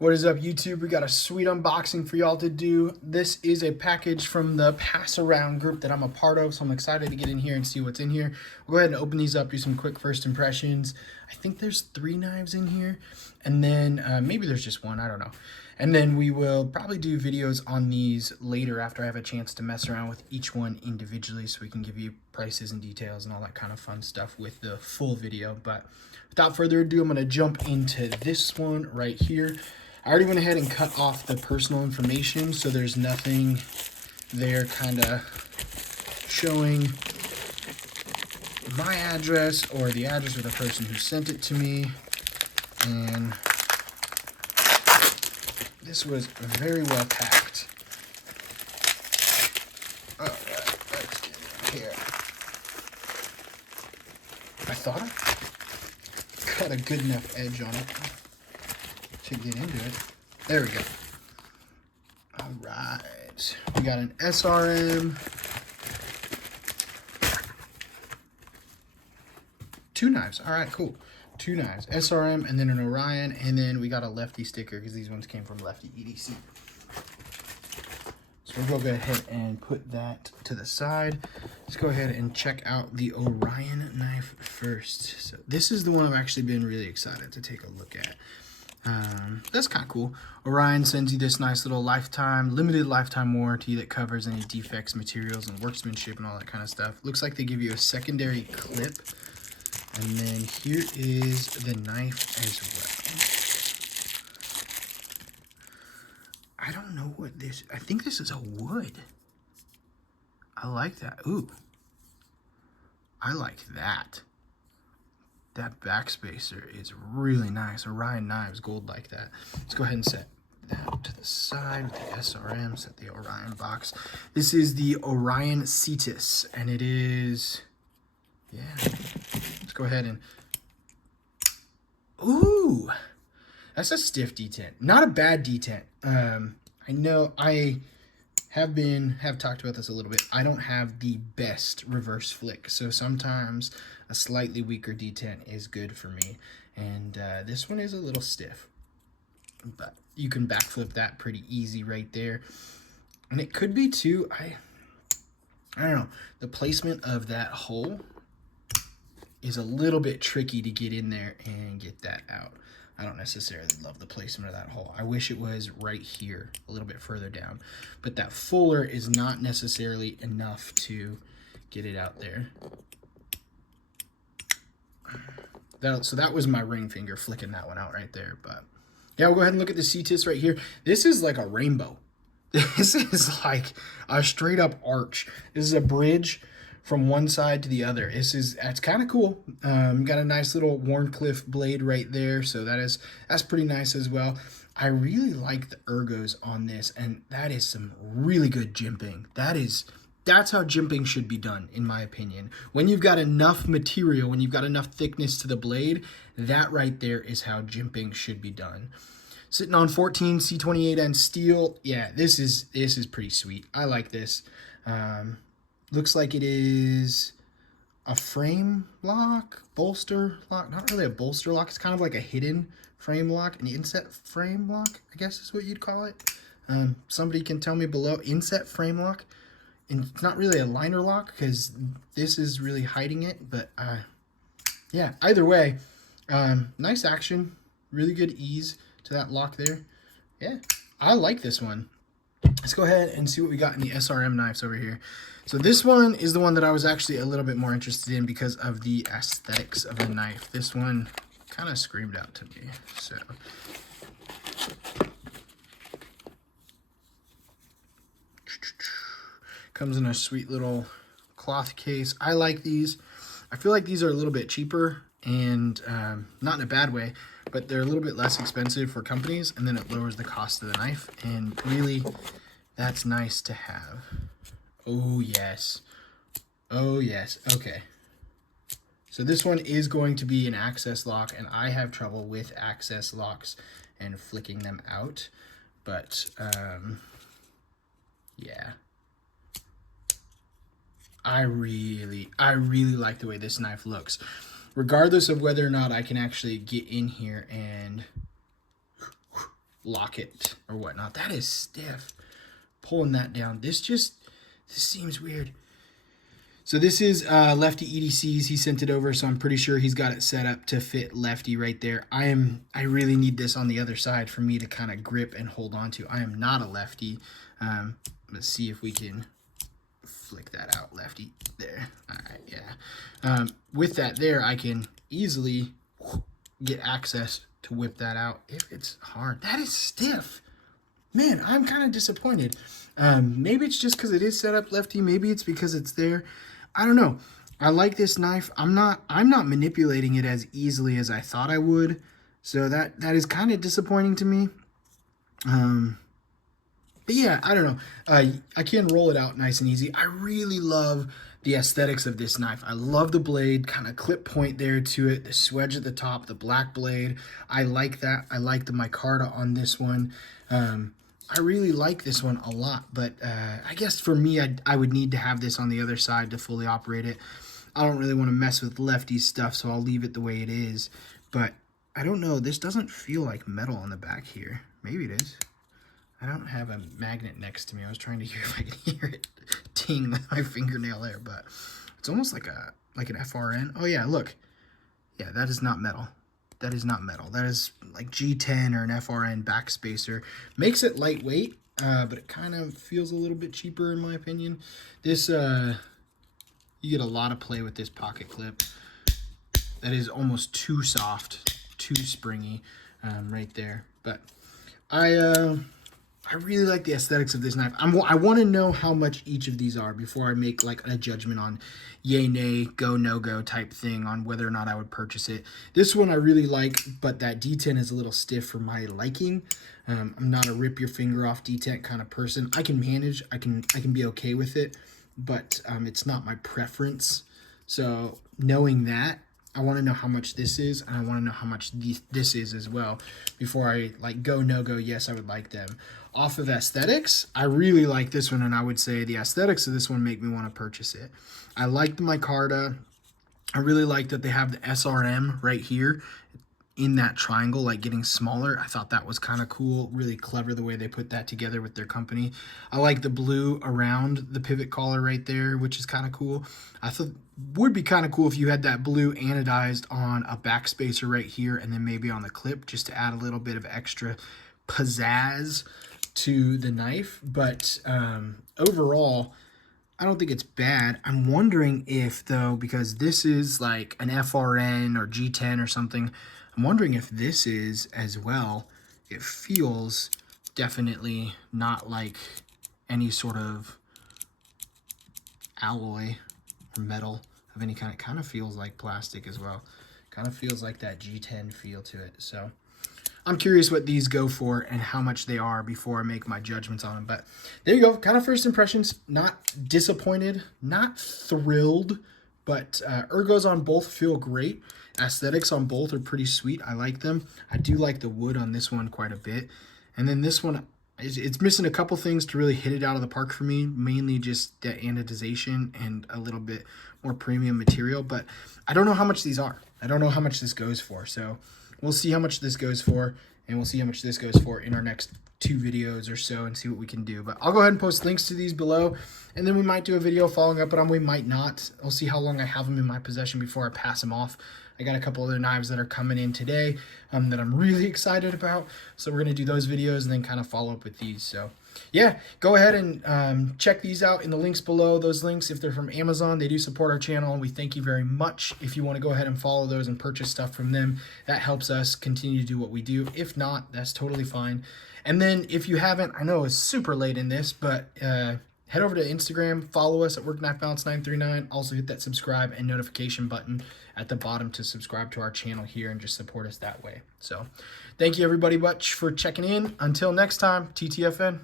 What is up, YouTube? We got a sweet unboxing for y'all to do. This is a package from the Pass Around group that I'm a part of, so I'm excited to get in here and see what's in here. We'll go ahead and open these up, do some quick first impressions. I think there's 3 knives in here, and then maybe there's just 1, I don't know. And then we will probably do videos on these later after I have a chance to mess around with each one individually so we can give you prices and details and all that kind of fun stuff with the full video. But without further ado, I'm going to jump into this one right here. I already went ahead and cut off the personal information, so there's nothing there kind of showing my address or the address of the person who sent it to me. And this was very well packed. Alright, let's get in here. I thought I got a good enough edge on it to get into it. There we go. All right, we got an SRM, 2 knives. All right, cool. 2 knives, SRM, and then an Orion, and then we got a Lefty sticker because these ones came from Lefty EDC. So we'll go ahead and put that to the side. Let's go ahead and check out the Orion knife first. So this is the one I've actually been really excited to take a look at. That's kind of cool. Orion sends you this nice little limited lifetime warranty that covers any defects, materials, and workmanship and all that kind of stuff. Looks like they give you a secondary clip. And then here is the knife as well. I don't know what this, I think this is a wood. I like that. Ooh. I like that. That backspacer is really nice. Orion knives, gold like that. Let's go ahead and set that to the side with the SRM, set the Orion box. This is the Orion Cetus, and it is, yeah. Let's go ahead and, ooh, that's a stiff detent. Not a bad detent. I know I have talked about this a little bit. I don't have the best reverse flick, so sometimes a slightly weaker detent is good for me. And this one is a little stiff, but you can backflip that pretty easy right there. And it could be too, I don't know, the placement of that hole is a little bit tricky to get in there and get that out. I don't necessarily love the placement of that hole. I wish it was right here, a little bit further down. But that fuller is not necessarily enough to get it out there. So that was my ring finger flicking that one out right there. But yeah, we'll go ahead and look at the Cetus right here. This is like a rainbow. This is like a straight up arch. This is a bridge from one side to the other. That's kind of cool. Got a nice little Warncliffe blade right there, so that's pretty nice as well. I really like the ergos on this, and that is some really good jimping. That's how jimping should be done, in my opinion. When you've got enough material, when you've got enough thickness to the blade, that right there is how jimping should be done. Sitting on 14 C28N steel. Yeah, this is pretty sweet. I like this. Looks like it is a frame lock, bolster lock. Not really a bolster lock. It's kind of like a hidden frame lock, an inset frame lock, I guess is what you'd call it. Somebody can tell me below. Inset frame lock. And it's not really a liner lock because this is really hiding it. But yeah, either way, nice action. Really good ease to that lock there. Yeah, I like this one. Let's go ahead and see what we got in the SRM knives over here. So this one is the one that I was actually a little bit more interested in because of the aesthetics of the knife. This one kind of screamed out to me. So comes in a sweet little cloth case. I like these. I feel like these are a little bit cheaper and not in a bad way, but they're a little bit less expensive for companies, and then it lowers the cost of the knife, and really that's nice to have. Oh yes. Oh yes. Okay. So this one is going to be an access lock, and I have trouble with access locks and flicking them out. But yeah. I really like the way this knife looks. Regardless of whether or not I can actually get in here and lock it or whatnot. That is stiff. Pulling that down. This seems weird. So this is lefty EDCs. He sent it over, so I'm pretty sure he's got it set up to fit lefty right there. I really need this on the other side for me to kind of grip and hold on to. I am not a lefty. Let's see if we can flick that out, lefty. There. All right, yeah. With that there, I can easily get access to whip that out if it's hard. That is stiff. Man, I'm kind of disappointed. Maybe it's just because it is set up lefty. Maybe it's because it's there. I don't know. I like this knife. I'm not manipulating it as easily as I thought I would. So that is kind of disappointing to me. But yeah, I don't know. I can roll it out nice and easy. I really love the aesthetics of this knife. I love the blade, kind of clip point there to it, the swedge at the top, the black blade. I like that. I like the micarta on this one. I really like this one a lot, but I guess for me, I would need to have this on the other side to fully operate it. I don't really want to mess with lefty stuff, so I'll leave it the way it is. But I don't know. This doesn't feel like metal on the back here. Maybe it is. I don't have a magnet next to me. I was trying to hear if I could hear it ting my fingernail there, but it's almost like an FRN. Oh yeah, look. Yeah, that is not metal. That is not metal. That is like G10 or an FRN backspacer. Makes it lightweight, but it kind of feels a little bit cheaper in my opinion. This, you get a lot of play with this pocket clip. That is almost too soft, too springy right there. But I really like the aesthetics of this knife. I want to know how much each of these are before I make like a judgment on yay, nay, go, no go type thing on whether or not I would purchase it. This one I really like, but that D10 is a little stiff for my liking. I'm not a rip your finger off D10 kind of person. I can manage. I can be okay with it, but it's not my preference. So knowing that, I want to know how much this is, and I want to know how much this is as well before I like go, no go, yes, I would like them. Off of aesthetics, I really like this one, and I would say the aesthetics of this one make me want to purchase it. I like the micarta. I really like that they have the SRM right here in that triangle, like getting smaller. I thought that was kind of cool, really clever the way they put that together with their company. I like the blue around the pivot collar right there, which is kind of cool. I thought would be kind of cool if you had that blue anodized on a backspacer right here and then maybe on the clip just to add a little bit of extra pizzazz to the knife. But overall, I don't think it's bad. I'm wondering if, though, because this is like an FRN or G10 or something, I'm wondering if this is as well. It feels definitely not like any sort of alloy or metal of any kind. It kind of feels like plastic as well. Kind of feels like that G10 feel to it. So I'm curious what these go for and how much they are before I make my judgments on them. But there you go. Kind of first impressions. Not disappointed, not thrilled, but ergos on both feel great. Aesthetics on both are pretty sweet. I like them. I do like the wood on this one quite a bit. And then this one, it's missing a couple things to really hit it out of the park for me. Mainly just the anodization and a little bit more premium material. But I don't know how much these are. I don't know how much this goes for. So we'll see how much this goes for, and we'll see how much this goes for in our next 2 videos or so and see what we can do. But I'll go ahead and post links to these below, and then we might do a video following up on them. We might not. I'll see how long I have them in my possession before I pass them off. I got a couple other knives that are coming in today that I'm really excited about. So we're going to do those videos and then kind of follow up with these. So yeah, go ahead and check these out in the links below. Those links, if they're from Amazon, they do support our channel, and we thank you very much. If you want to go ahead and follow those and purchase stuff from them, that helps us continue to do what we do. If not, that's totally fine. And then if you haven't, I know it's super late in this, but head over to Instagram, follow us at WorkKnifeBalance939. Also hit that subscribe and notification button at the bottom to subscribe to our channel here and just support us that way. So thank you everybody much for checking in. Until next time, TTFN.